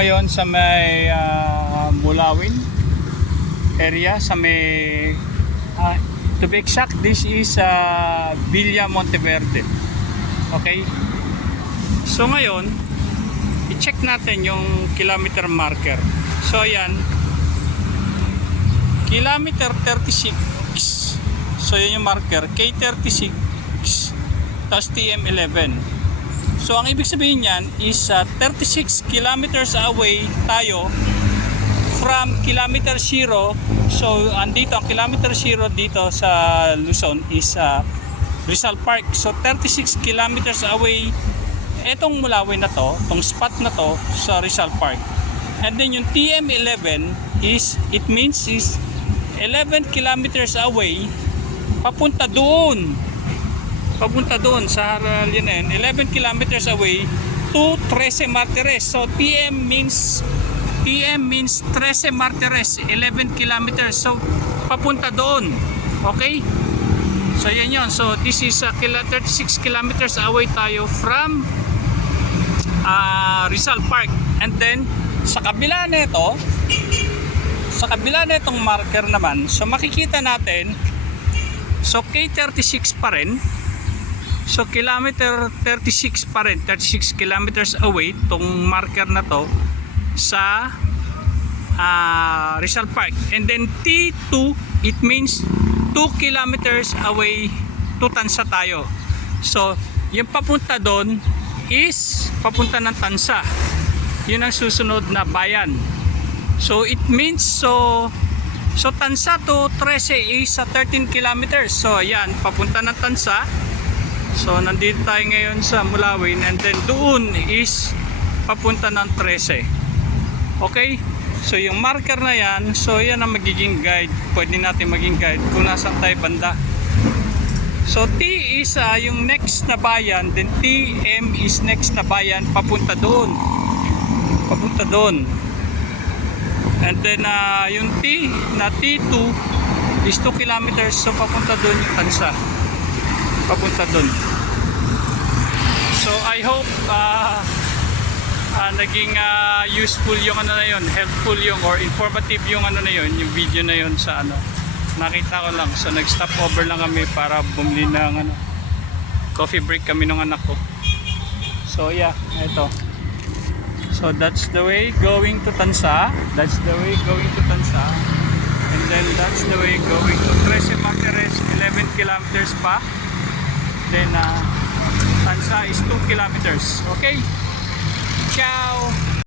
ngayon sa may Mulawin area, sa may to be exact, this is Villa Monteverde. Okay, so ngayon i-check natin yung kilometer marker. So ayan, kilometer 36. So yun yung marker, K36 tapos TM11. So ang ibig sabihin niyan is 36 kilometers away tayo from kilometer 0. So andito ang kilometer 0 dito sa Luzon is Rizal Park. So 36 kilometers away etong Mulawin na to, tong spot na to sa Rizal Park. And then yung TM11 is, it means is 11 kilometers away papunta doon sa Haralien na yun, 11 kilometers away to 13 Martires. So TM means 13 Martires, 11 kilometers. So papunta doon. Okay? So yan yun. So this is 36 kilometers away tayo from Rizal Park. And then sa kabila nitong marker naman, so makikita natin, so K36 pa rin. So kilometer 36 pa rin, 36 kilometers away tong marker na to sa Rizal Park. And then T2, it means 2 kilometers away to Tansa tayo. So yung papunta doon is papunta ng Tansa. Yun ang susunod na bayan. So it means so Tansa to 13 is 13 kilometers. So ayan, papunta ng Tansa. So nandito tayo ngayon sa Mulawin, and then doon is papunta ng 13. Okay? So yung marker na yan, so yan ang magiging guide. Pwede natin maging guide kung nasaan tayo banda. So T is yung next na bayan, then TM is next na bayan papunta doon. And then yung T na T2 is 2 kilometers, so papunta doon yung Tansa. Papunta doon. So I hope naging useful yung ano na yun, helpful yung or informative yung ano na yun, yung video na yun sa ano. Nakita ko lang. So nag-stop over lang kami para bumili ng ano, coffee break kami ng anak ko. So yeah, ito. So that's the way going to Tansa. And then that's the way going to 13 Martires, 11 kilometers pa. Then Tansa is 2 kilometers. Okay? Ciao!